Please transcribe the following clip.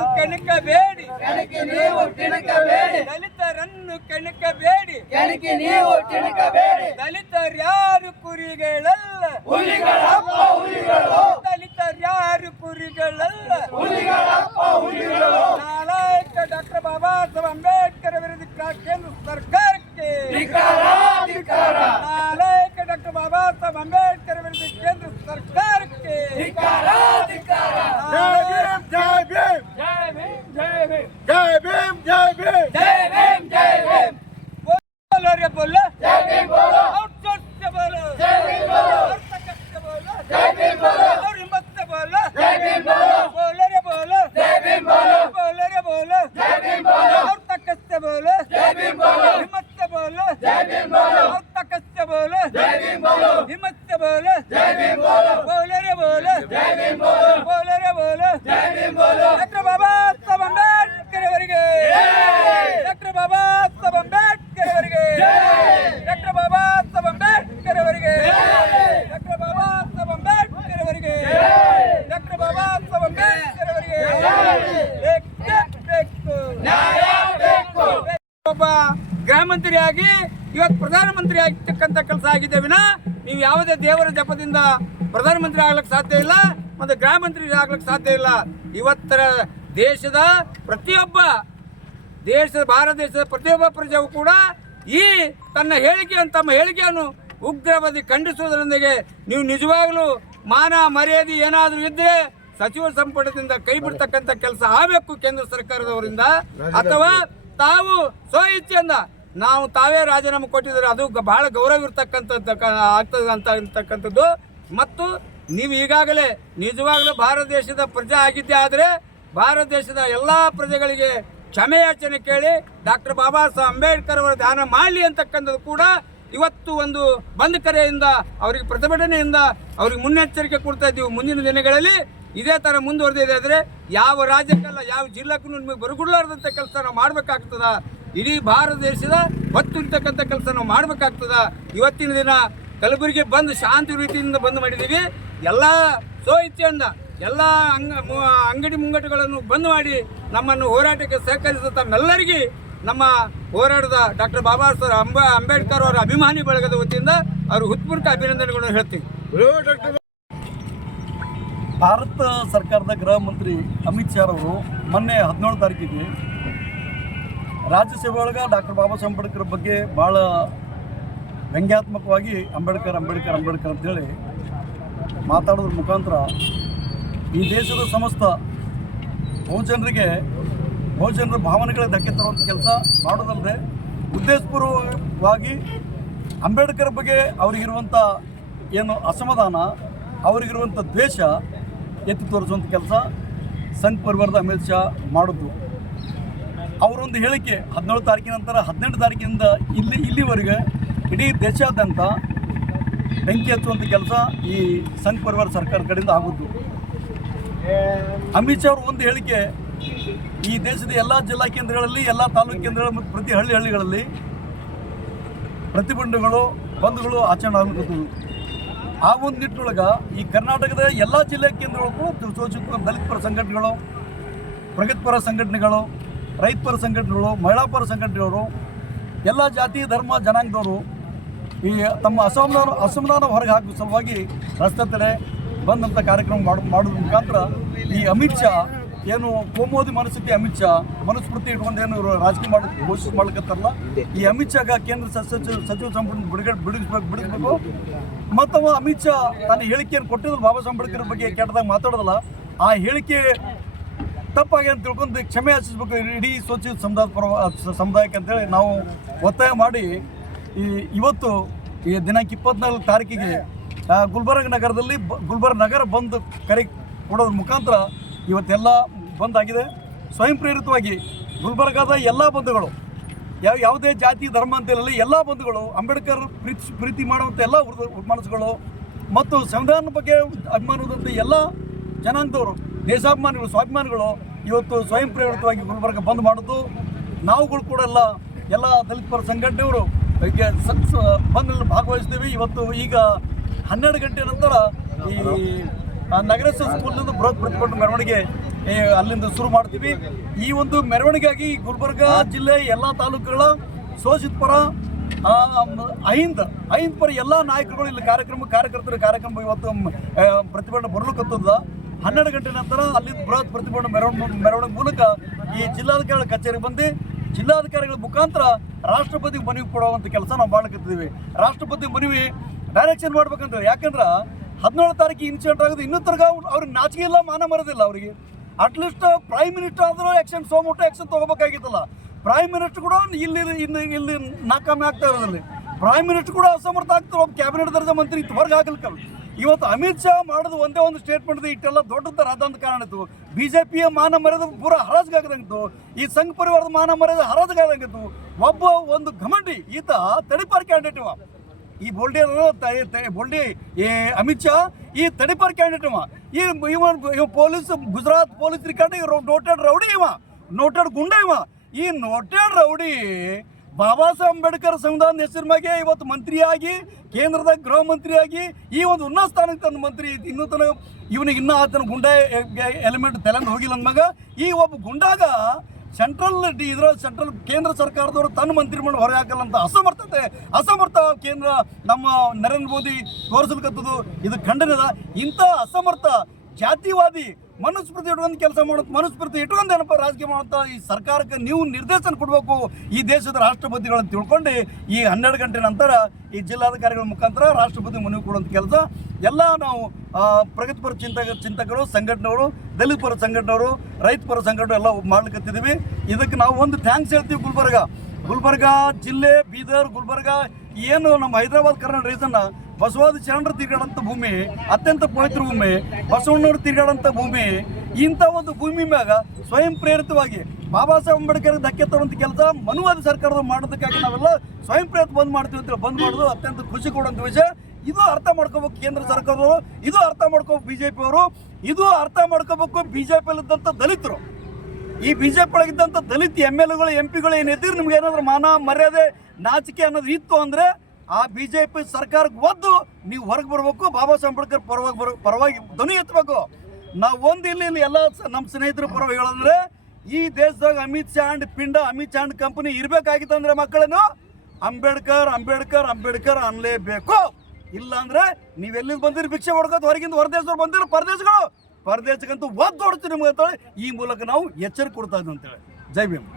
ದಲಿತರನ್ನು ಕೆಣಕಬೇಡಿ ಕೆಣಕಿ ನೀವು ತಿಣಕಬೇಡಿ ದಲಿತರನ್ನು ಕೆಣಕಬೇಡಿ ಕೆಣಕಿ ನೀವು ತಿಣಕಬೇಡಿ ದಲಿತರ್ಯಾರು ಕುರಿಗಳಲ್ಲ ಹುಲಿಗಳಪ್ಪ ಹುಲಿಗಳು ದಲಿತರ್ಯಾರು ಕುರಿಗಳಲ್ಲ ಹುಲಿಗಳಪ್ಪ ಹುಲಿಗಳು ನಾಲಾಯಕ ಡಾಕ್ಟರ್ ಬಾಬಾ ಸಾಹೇಬ್ ಅಂಬೇಡ್ಕರ್ ವಿರುದ್ಧ ಕೇಂದ್ರ ಸರ್ಕಾರಕ್ಕೆ जय भीम जय भीम जय भीम बोलो रे बोलो जय भीम बोलो और जोश से बोलो जय भीम बोलो और ताकत से बोलो जय भीम बोलो और हिम्मत से बोलो जय भीम बोलो बोलो रे बोलो जय भीम बोलो बोलो रे बोलो जय भीम बोलो और ताकत से बोलो जय भीम बोलो ಒಬ್ಬ ಗೃಹ ಮಂತ್ರಿಯಾಗಿ ಇವತ್ತು ಪ್ರಧಾನಮಂತ್ರಿ ಆಗಿರ್ತಕ್ಕಂಥ ಕೆಲಸ ಆಗಿದೆ ವಿನ. ನೀವು ಯಾವುದೇ ದೇವರ ಜಪದಿಂದ ಪ್ರಧಾನಮಂತ್ರಿ ಆಗ್ಲಿಕ್ಕೆ ಸಾಧ್ಯ ಇಲ್ಲ ಮತ್ತು ಗೃಹ ಮಂತ್ರಿ ಆಗ್ಲಿಕ್ಕೆ ಸಾಧ್ಯ ಇಲ್ಲ. ಇವತ್ತರ ದೇಶದ ಪ್ರತಿಯೊಬ್ಬ ದೇಶದ ಭಾರತ ದೇಶದ ಪ್ರತಿಯೊಬ್ಬ ಪ್ರಜೆಯೂ ಕೂಡ ಈ ತನ್ನ ಹೇಳಿಕೆಯನ್ನು ತಮ್ಮ ಹೇಳಿಕೆಯನ್ನು ಉಗ್ರವಾದಿ ಖಂಡಿಸುವುದರೊಂದಿಗೆ ನೀವು ನಿಜವಾಗಲೂ ಮಾನ ಮರ್ಯಾದೆ ಏನಾದರೂ ಇದ್ದರೆ ಸಚಿವ ಸಂಪುಟದಿಂದ ಕೈ ಬಿಡ್ತಕ್ಕಂಥ ಕೆಲಸ ಆಗಬೇಕು ಕೇಂದ್ರ ಸರ್ಕಾರದವರಿಂದ. ಅಥವಾ ತಾವು ಸ್ವಇಚ್ಛೆಯಿಂದ ನಾವು ತಾವೇ ರಾಜೀನಾಮೆ ಕೊಟ್ಟಿದ್ರೆ ಅದು ಬಹಳ ಗೌರವ ಇರ್ತಕ್ಕಂಥದ್ದು ಆಗ್ತದೆ ಅಂತ ಇರ್ತಕ್ಕಂಥದ್ದು ಮತ್ತು ನೀವು ಈಗಾಗಲೇ ನಿಜವಾಗ್ಲೂ ಭಾರತ ದೇಶದ ಪ್ರಜೆ ಆಗಿದ್ದೇ ಆದರೆ ಭಾರತ ದೇಶದ ಎಲ್ಲ ಪ್ರಜೆಗಳಿಗೆ ಕ್ಷಮೆಯಾಚನೆ ಕೇಳಿ ಡಾಕ್ಟರ್ ಬಾಬಾ ಸಾಹೇಬ್ ಅಂಬೇಡ್ಕರ್ ಅವರ ಧ್ಯಾನ ಮಾಡಲಿ ಅಂತಕ್ಕಂಥದ್ದು ಕೂಡ ಇವತ್ತು ಒಂದು ಬಂದ್ ಕರೆಯಿಂದ ಅವರಿಗೆ ಪ್ರತಿಭಟನೆಯಿಂದ ಅವ್ರಿಗೆ ಮುನ್ನೆಚ್ಚರಿಕೆ ಕೊಡ್ತಾ ಇದ್ದೀವಿ ಮುಂದಿನ ದಿನಗಳಲ್ಲಿ. ಇದೇ ಥರ ಮುಂದುವರೆದಿದೆ ಆದರೆ ಯಾವ ರಾಜ್ಯಕ್ಕಲ್ಲ ಯಾವ ಜಿಲ್ಲೆಗೂ ನಿಮಗೆ ಬರಗುಡ್ಲಾರ್ದಂಥ ಕೆಲಸ ನಾವು ಮಾಡಬೇಕಾಗ್ತದ? ಇಡೀ ಭಾರತ ದೇಶದ ಹೊತ್ತಿರ್ತಕ್ಕಂಥ ಕೆಲಸ ನಾವು ಮಾಡಬೇಕಾಗ್ತದ? ಇವತ್ತಿನ ದಿನ ಕಲಬುರಗಿ ಬಂದು ಶಾಂತಿ ರೀತಿಯಿಂದ ಬಂದ್ ಮಾಡಿದ್ದೀವಿ ಎಲ್ಲ ಸೋ ಇಚ್ಛೆಯಿಂದ ಎಲ್ಲ ಅಂಗ ಅಂಗಡಿ ಮುಂಗಟ್ಟುಗಳನ್ನು ಬಂದ್ ಮಾಡಿ ನಮ್ಮನ್ನು ಹೋರಾಟಕ್ಕೆ ಸಹಕರಿಸಿದ ತಮ್ಮೆಲ್ಲರಿಗೆ ನಮ್ಮ ಹೋರಾಟದ ಡಾಕ್ಟರ್ ಬಾಬಾ ಸಾಹೇಬ್ ಅಂಬ ಅಂಬೇಡ್ಕರ್ ಅವರ ಅಭಿಮಾನಿ ಬಳಗದ ವತಿಯಿಂದ ಅವರು ಹೃತ್ಪೂರ್ವಕ ಅಭಿನಂದನೆಗಳನ್ನು ಹೇಳ್ತೀವಿ ಭಾರತ ಸರ್ಕಾರದ ಗೃಹ ಮಂತ್ರಿ ಅಮಿತ್ ಶಾ ಅವರು ಮೊನ್ನೆ ಹದಿನೇಳು ತಾರೀಕಿಗೆ ರಾಜ್ಯಸಭೆ ಒಳಗೆ ಡಾಕ್ಟರ್ ಬಾಬಾ ಸಾಹೇಬ್ ಅಂಬೇಡ್ಕರ್ ಬಗ್ಗೆ ಭಾಳ ವ್ಯಂಗ್ಯಾತ್ಮಕವಾಗಿ ಅಂಬೇಡ್ಕರ್ ಅಂಬೇಡ್ಕರ್ ಅಂಬೇಡ್ಕರ್ ಅಂತೇಳಿ ಮಾತಾಡೋದ್ರ ಮುಖಾಂತರ ಈ ದೇಶದ ಸಮಸ್ತ ಬಹುಜನರಿಗೆ ಬಹುಜನರ ಭಾವನೆಗಳ ಧಕ್ಕೆ ತರುವಂಥ ಕೆಲಸ ಮಾಡೋದಲ್ಲದೆ ಉದ್ದೇಶಪೂರ್ವವಾಗಿ ಅಂಬೇಡ್ಕರ್ ಬಗ್ಗೆ ಅವರಿಗಿರುವಂಥ ಏನು ಅಸಮಾಧಾನ ಅವರಿಗಿರುವಂಥ ದ್ವೇಷ ಎತ್ತಿ ತೋರಿಸುವಂಥ ಕೆಲಸ ಸಂಘ ಪರಿವಾರದ ಅಮಿತ್ ಶಾ ಮಾಡಿದ್ರು ಅವರೊಂದು ಹೇಳಿಕೆ ಹದಿನೇಳು ತಾರೀಕಿನ ನಂತರ, ಹದಿನೆಂಟು ತಾರೀಕಿನಿಂದ ಇಲ್ಲಿ, ಇಲ್ಲಿವರೆಗೆ ಇಡೀ ದೇಶಾದ್ಯಂತ ಬೆಂಕಿ ಹಚ್ಚುವಂಥ ಕೆಲಸ ಈ ಸಂಘ ಪರಿವಾರ ಸರ್ಕಾರ ಕಡೆಯಿಂದ ಆಗುವುದು ಅಮಿತ್ ಶಾ ಅವರು ಒಂದು ಹೇಳಿಕೆ ಈ ದೇಶದ ಎಲ್ಲ ಜಿಲ್ಲಾ ಕೇಂದ್ರಗಳಲ್ಲಿ, ಎಲ್ಲ ತಾಲೂಕು ಕೇಂದ್ರಗಳು ಮತ್ತು ಪ್ರತಿ ಹಳ್ಳಿ ಹಳ್ಳಿಗಳಲ್ಲಿ ಪ್ರತಿಭಟನೆಗಳು, ಬಂದ್ಗಳು ಆಚರಣೆ ಆಗಬೇಕು ಆ ಒಂದು ನಿಟ್ಟಿನೊಳಗೆ ಈ ಕರ್ನಾಟಕದ ಎಲ್ಲ ಜಿಲ್ಲಾ ಕೇಂದ್ರಗಳಿಗೂ ಶೋಷಿತ ದಲಿತ ಪರ ಸಂಘಟನೆಗಳು ಪ್ರಗತಿಪರ ಸಂಘಟನೆಗಳು ರೈತಪರ ಸಂಘಟನೆಗಳು, ಮಹಿಳಾ ಪರ ಸಂಘಟನೆಗಳು, ಎಲ್ಲ ಜಾತಿ, ಧರ್ಮ, ಜನಾಂಗದವರು ಈ ತಮ್ಮ ಅಸಮಾಧಾನ ಅಸಮಾಧಾನ ಹೊರಗೆ ಹಾಕುವ ಸಲುವಾಗಿ ರಸ್ತೆ ತಡೆ ಬಂದಂಥ ಕಾರ್ಯಕ್ರಮ ಮಾಡು ಮಾಡೋದ್ರ ಮುಖಾಂತರ ಈ ಅಮಿತ್ ಶಾ ಏನು ಕೋಮೋದಿ ಮನಸ್ಥಿತಿ ಅಮಿತ್ ಶಾ ಮನಸ್ಫೂರ್ತಿ ಇಟ್ಕೊಂಡು ಏನು ರಾಜಕೀಯ ಮಾಡಿ ಘೋಷಣೆ ಮಾಡ್ಲಕತ್ತಾರಲ್ಲ? ಈ ಅಮಿತ್ ಶಾಗ ಕೇಂದ್ರ ಸಚಿವ ಸಚಿವ ಸಂಪುಟ ಬಿಡುಗಡೆ ಬಿಡಿಸ್ಬೇಕು ಬಿಡಿಸ್ಬೇಕು ಮತ್ತವ ಅಮಿತ್ ಶಾ ತನ್ನ ಹೇಳಿಕೆಯನ್ನು ಕೊಟ್ಟಿದ್ರು ಬಾಬಾ ಸಾಹೇಬ್ ಬಗ್ಗೆ ಕೆಟ್ಟದಾಗ ಮಾತಾಡೋದಲ್ಲ. ಆ ಹೇಳಿಕೆ ತಪ್ಪಾಗಿ ಅಂತ ತಿಳ್ಕೊಂಡು ಕ್ಷಮೆ ಯಾಚಿಸ್ಬೇಕು ಇಡೀ ಸಚಿವ ಸಮುದಾಯ ಪರ, ಸಮುದಾಯಕ್ಕೆ ಅಂತೇಳಿ ನಾವು ಒತ್ತಾಯ ಮಾಡಿ, ಈ ಇವತ್ತು ಈ ದಿನಾಂಕ ಇಪ್ಪತ್ನಾಲ್ಕು ತಾರೀಕಿಗೆ ಗುಲ್ಬರ್ಗ ನಗರದಲ್ಲಿ ಗುಲ್ಬರ್ಗ ನಗರ ಬಂದು ಕರೆ ಕೊಡೋದ್ರ ಮುಖಾಂತರ ಇವತ್ತೆಲ್ಲ ಬಂದ್ ಆಗಿದೆ ಸ್ವಯಂ ಪ್ರೇರಿತವಾಗಿ ಗುಲ್ಬರ್ಗಾದ ಎಲ್ಲ ಬಂಧುಗಳು, ಯಾವ, ಯಾವುದೇ ಜಾತಿ, ಧರ್ಮ ಅಂತೇಳಿ ಎಲ್ಲ ಬಂಧುಗಳು, ಅಂಬೇಡ್ಕರ್ ಪ್ರೀತಿ ಪ್ರೀತಿ ಮಾಡುವಂಥ ಎಲ್ಲ ಮನಸ್ಸುಗಳು ಮತ್ತು ಸಂವಿಧಾನದ ಬಗ್ಗೆ ಅಭಿಮಾನದಂಥ ಎಲ್ಲ ಜನಾಂಗದವರು, ದೇಶಾಭಿಮಾನಿಗಳು, ಸ್ವಾಭಿಮಾನಿಗಳು ಇವತ್ತು ಸ್ವಯಂ ಪ್ರೇರಿತವಾಗಿ ಗುಲ್ಬರ್ಗ ಬಂದ್ ಮಾಡೋದು. ನಾವುಗಳು ಕೂಡ ಎಲ್ಲ ಎಲ್ಲ ದಲಿತ ಪರ ಸಂಘಟನೆಯವರು ಬಂದ್ನಲ್ಲಿ ಭಾಗವಹಿಸ್ತೀವಿ. ಇವತ್ತು ಈಗ ಹನ್ನೆರಡು ಗಂಟೆ ನಂತರ ಈ ಆ, ನಗರಸಭೆ ಸ್ಕೂಲ್ನಿಂದ ಬೃಹತ್ ಪ್ರತಿಭಟನೆ ಮೆರವಣಿಗೆ ಅಲ್ಲಿಂದ ಶುರು ಮಾಡ್ತೀವಿ. ಈ ಒಂದು ಮೆರವಣಿಗೆಗಾಗಿ ಗುಲ್ಬರ್ಗ ಜಿಲ್ಲೆ ಎಲ್ಲ ತಾಲೂಕುಗಳ ಶೋಷಿತ ಪರ ಅಹಿಂದ ಅಹಿಂದ ಪರ ಎಲ್ಲ ನಾಯಕರುಗಳು ಇಲ್ಲಿ ಕಾರ್ಯಕ್ರಮ ಕಾರ್ಯಕರ್ತರ ಕಾರ್ಯಕ್ರಮ ಇವತ್ತು ಪ್ರತಿಭಟನೆ ಬರ್ಲಿಕ್ಕತ್ತದ ಹನ್ನೆರಡು ಗಂಟೆ ನಂತರ ಅಲ್ಲಿ ಬೃಹತ್ ಪ್ರತಿಭಟನೆ ಮೆರವಣಿಗೆ ಮೆರವಣಿಗೆ ಮೂಲಕ ಈ ಜಿಲ್ಲಾಧಿಕಾರಿಗಳ ಕಚೇರಿಗೆ ಬಂದು ಜಿಲ್ಲಾಧಿಕಾರಿಗಳ ಮುಖಾಂತರ ರಾಷ್ಟ್ರಪತಿ ಮನವಿ ಕೊಡುವಂಥ ಕೆಲಸ ನಾವು ಮಾಡ್ಲಿಕ್ಕತ್ತಿದ್ದೀವಿ ರಾಷ್ಟ್ರಪತಿ ಮನವಿ ಡೈರೆಕ್ಷನ್ ಮಾಡ್ಬೇಕಂತ ಯಾಕಂದ್ರೆ ಹದಿನೇಳು ತಾರೀಕಿಗೆ ಇನ್ಸಿಡೆಂಟ್ ಆಗೋದು, ಇನ್ನೂ ತರ್ಗ ಅವ್ರಿಗೆ ನಾಚಿಕೆ ಇಲ್ಲ, ಮಾನ ಮರದಿಲ್ಲ ಅವರಿಗೆ. ಅಟ್ಲೀಸ್ಟ್ ಪ್ರೈಮ್ ಮಿನಿಸ್ಟರ್ ಆದರೂ ಆ್ಯಕ್ಷನ್ ಸೋಮುಟ್ಟು ಆ್ಯಕ್ಷನ್ ತೊಗೋಬೇಕಾಗಿತ್ತಲ್ಲ. ಪ್ರೈಮ್ ಮಿನಿಸ್ಟರ್ ಕೂಡ ಇಲ್ಲಿ ಇಲ್ಲಿ ಇಲ್ಲಿ ನಾಕಾಮಿ ಆಗ್ತಾ ಇರೋದ್ರಲ್ಲಿ. ಪ್ರೈಮ್ ಮಿನಿಸ್ಟರ್ ಕೂಡ ಅಸಮರ್ಥ ಆಗ್ತಾರೆ ಒಬ್ಬ ಕ್ಯಾಬಿನೆಟ್ ದರ್ಜೆ ಮಂತ್ರಿ ಹೊರಗೆ ಹಾಕಲ್ಕಲ್ಲ ಇವತ್ತು ಅಮಿತ್ ಶಾ ಮಾಡೋದು ಒಂದೇ ಒಂದು ಸ್ಟೇಟ್ಮೆಂಟ್ ಇಟ್ಟೆಲ್ಲ ದೊಡ್ಡ ಥರ ಅದೊಂದು ಕಾರಣ ಇತ್ತು. ಬಿಜೆಪಿಯ ಮಾನ ಮರ್ಯಾದೆ ಪೂರ ಹರಾಜ್ಗಾಗದಂಗಿತ್ತು ಈ ಸಂಘ ಪರಿವಾರದ ಮಾನ ಮರ್ಯಾದೆ ಹರಾಜ್ಗಾಗದಂಗಿತ್ತು ಒಬ್ಬ ಒಂದು ಘಮಂಡಿ, ಈತ ತಡಿಪಾರ್ ಕ್ಯಾಂಡಿಡೇಟ್ ಇವ. ಈ ಬೋಲ್ಡಿ ಬೋಲ್ಡಿ ಈ ಅಮಿತ್ ಶಾ, ಈ ತಡಿಪರ್ ಕ್ಯಾಂಡಿಡೇಟ್ ಈ ಪೊಲೀಸ್, ಗುಜರಾತ್ ಪೊಲೀಸ್ ಇವ್ ನೋಟೆಡ್ ರೌಡಿ ಇವ. ನೋಟೆಡ್ ಗುಂಡ ಇವ. ಈ ನೋಟೆಡ್ ರೌಡಿ ಬಾಬಾ ಸಾಹೇಬ್ ಅಂಬೇಡ್ಕರ್ ಸಂವಿಧಾನದ ಹೆಸರು ಮ್ಯಾಗೆ ಇವತ್ತು ಮಂತ್ರಿಯಾಗಿ, ಕೇಂದ್ರದ ಗೃಹ ಮಂತ್ರಿಯಾಗಿ, ಈ ಒಂದು ಉನ್ನತ ಸ್ಥಾನಕ್ಕೆ ತಂದ ಮಂತ್ರಿ ಇನ್ನೂ ತನ ಇವನಿಗೆ ಇನ್ನೂ ಆತನ ಗುಂಡ ಎಲಿಮೆಂಟ್ ತಲೆಂದು ಹೋಗಿಲ್ಲ ಅಂದಾಗ ಈ ಒಬ್ಬ ಗುಂಡಾಗ ಸೆಂಟ್ರಲ್ ಇದ್ರ ಸೆಂಟ್ರಲ್ ಕೇಂದ್ರ ಸರ್ಕಾರದವರು ತನ್ನ ಮಂತ್ರಿಮಂಡಲ ಹೊರ ಹಾಕಲ್ಲ ಅಂತ ಅಸಮರ್ಥತೆ, ಅಸಮರ್ಥ ಕೇಂದ್ರ ನಮ್ಮ ನರೇಂದ್ರ ಮೋದಿ ತೋರಿಸಲ್ಕತ್ತದು ಇದು ಖಂಡನದ ಇಂಥ ಅಸಮರ್ಥ ಜಾತಿವಾದಿ ಮನುಸ್ಮೃತಿ ಇಟ್ಕೊಂಡು ಕೆಲಸ ಮಾಡೋದು ಮನುಸ್ಮೃತಿ ಇಟ್ಕೊಂಡು ಏನಪ್ಪ ರಾಜಕೀಯ ಮಾಡುತ್ತಾ ಈ ಸರ್ಕಾರಕ್ಕೆ ನೀವು ನಿರ್ದೇಶನ ಕೊಡಬೇಕು ಈ ದೇಶದ ರಾಷ್ಟ್ರಪತಿಗಳನ್ನು ತಿಳ್ಕೊಂಡು ಈ ಹನ್ನೆರಡು ಗಂಟೆ ನಂತರ ಈ ಜಿಲ್ಲಾಧಿಕಾರಿಗಳ ಮುಖಾಂತರ ರಾಷ್ಟ್ರಪತಿ ಮನವಿ ಕೊಡುವಂಥ ಕೆಲಸ. ಎಲ್ಲ ನಾವು ಪ್ರಗತಿಪರ ಚಿಂತಕ ಚಿಂತಕರು, ಸಂಘಟನೆಗಳು ದಲಿತ ಪರ ಸಂಘಟನೆಯವರು ರೈತ ಪರ ಸಂಘಟನೆ ಎಲ್ಲ ಮಾಡ್ಲಿಕ್ಕತ್ತಿದ್ದೀವಿ ಇದಕ್ಕೆ ನಾವು ಒಂದು ಥ್ಯಾಂಕ್ಸ್ ಹೇಳ್ತೀವಿ ಗುಲ್ಬರ್ಗ. ಗುಲ್ಬರ್ಗ ಜಿಲ್ಲೆ, ಬೀದರ್, ಗುಲ್ಬರ್ಗ, ಏನು ನಮ್ಮ ಹೈದರಾಬಾದ್, ಕರ್ನಾಟಕ ರೀಸನ್ನ ಬಸವಾದಿ ಚರಣರು ತಿರುಗಾಡಂಥ ಭೂಮಿ, ಅತ್ಯಂತ ಪವಿತ್ರ ಭೂಮಿ, ಬಸವಣ್ಣವರು ತಿರುಗಾಡಂಥ ಭೂಮಿ, ಇಂಥ ಒಂದು ಭೂಮಿ ಮ್ಯಾಗ ಸ್ವಯಂ ಪ್ರೇರಿತವಾಗಿ ಬಾಬಾ ಸಾಹೇಬ್ ಅಂಬೇಡ್ಕರ್ ಧಕ್ಕೆ ತರುವಂಥ ಕೆಲಸ ಮನುವಾದ ಸರ್ಕಾರದ ಮಾಡೋದಕ್ಕಾಗಿ ನಾವೆಲ್ಲ ಸ್ವಯಂ ಪ್ರೇರಿತ ಬಂದ್ ಮಾಡ್ತೀವಿ ಅಂತೇಳಿ ಬಂದ್ ಮಾಡೋದು ಅತ್ಯಂತ ಖುಷಿ ಕೊಡುವಂತ ವಿಷಯ. ಇದು ಅರ್ಥ ಮಾಡ್ಕೋಬೇಕು ಕೇಂದ್ರ ಸರ್ಕಾರದವರು, ಇದು ಅರ್ಥ ಮಾಡ್ಕೋಬೇಕು ಬಿ ಜೆ ಪಿಯವರು ಇದು ಅರ್ಥ ಮಾಡ್ಕೋಬೇಕು ಬಿ ಜೆ ದಲಿತರು. ಈ ಬಿಜೆಪಿ ಒಳಗಿದ್ದಂಥ ದಲಿತ ಎಂ ಎಲ್ ಎಗಳು, ಎಂ ಪಿಗಳು ಏನಿದ್ರು ನಿಮ್ಗೆ ಏನಾದ್ರು ಮಾನ ಮರ್ಯಾದೆ ನಾಚಿಕೆ ಅನ್ನೋದು ಇತ್ತು ಅಂದರೆ ಆ ಬಿ ಜೆ ಪಿ ಸರ್ಕಾರಕ್ಕೆ ಒದ್ದು ನೀವು ಹೊರಗೆ ಬರಬೇಕು, ಬಾಬಾ ಸಾಹೇಬ್ ಅಂಬೇಡ್ಕರ್ ಪರವಾಗಿ ಬರೋ, ಪರವಾಗಿ ಧ್ವನಿ ಎತ್ತಬೇಕು. ನಾವು ಒಂದು ಇಲ್ಲಿ ಇಲ್ಲಿ ಎಲ್ಲ ನಮ್ಮ ಸ್ನೇಹಿತರ ಪರವಾಗಿ ಹೇಳಂದ್ರೆ ಈ ದೇಶದಾಗ ಅಮಿತ್ ಶಾ ಅಂಡ್ ಪಿಂಡ, ಅಮಿತ್ ಶಾ ಅಂಡ್ ಕಂಪನಿ ಇರಬೇಕಾಗಿತ್ತಂದ್ರೆ ಮಕ್ಕಳನ್ನು ಅಂಬೇಡ್ಕರ್ ಅಂಬೇಡ್ಕರ್ ಅಂಬೇಡ್ಕರ್ ಅನ್ಲೇಬೇಕು. ಇಲ್ಲಾಂದ್ರೆ ನೀವೆಲ್ಲಿ ಬಂದಿರಿ ಭಿಕ್ಷೆ ಹೊಡ್ಕೋದು ಹೊರಗಿಂದ ಹೊರದೇಶದವ್ರು ಬಂದಿರೋ ಪರದೇಶಗಳು. ಪರದೇಶಕ್ಕಂತೂ ಒದ್ದು ಹೊಡ್ತೀವಿ ನಿಮ್ಗೆ ಅಂತೇಳಿ ಈ ಮೂಲಕ ನಾವು ಎಚ್ಚರಿಕೆ ಕೊಡ್ತಾ ಇದ್ದೀವಿ ಅಂತೇಳಿ. ಜೈ ಭೀಮ್.